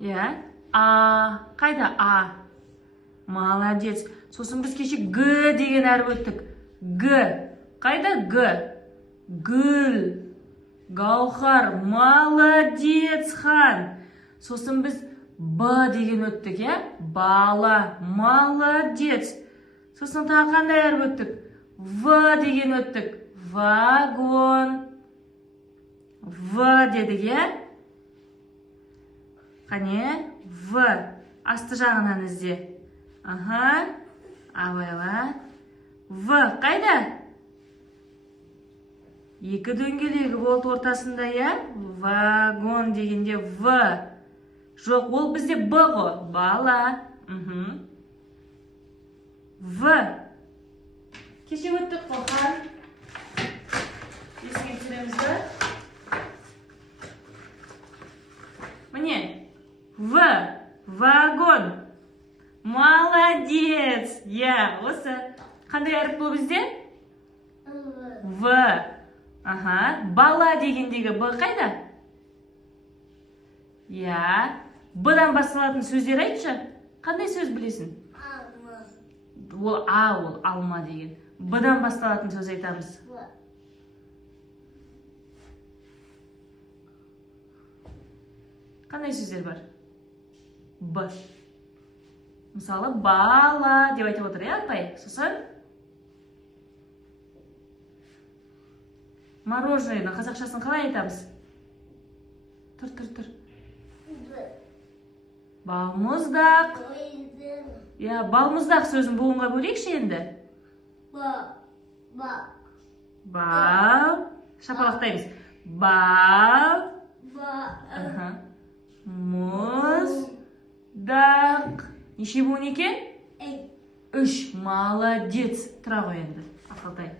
иә. А, қайда А? Молодец. Сосын біз кеше Г деген әріп өттік. Г. Қайда Г? Гүл. Гаухар. Молодец, Хан. Сосын біз Б деген өттік, иә? Бала. Молодец. Сосын тағы қандай әріп өттік? В деген өттік. Вагон. В дедік, иә? Қане? В. Асты жағынан ізде. Аха. Абайла. В. Қайда? Екі дөңгелегі болды ортасында, иә? Вагон дегенде В. Жоқ, ол бізде Б ғой. Бала. В. Кеше өттік қоқан. Есіңе түсіреміз бі? Міне. В. Вагон. Молодец. Я. Осы. Қандай әріп бұл бізде? В. Аха. Бала дегендегі Б қайда? Я. Б-дан басталатын сөздер айтшы. Қандай сөз білесің? Ол А, ол алма деген. Б-дан басталатын сөз айтамыз. Қандай сөздер бар? Б. Мысалы, бала деп айтып отыр, иә, апай? Сосын? Мороженое қазақшасын қалай айтамыз? Тұр. Балмұздақ. Я, балмұздақ сөзін буынға бөлейікші енді. Бал. Шапалақтаймыз. Бал. Мұздақ. Неше буын екен? 3. Молодец. Тұра ғой енді. Ақылтай.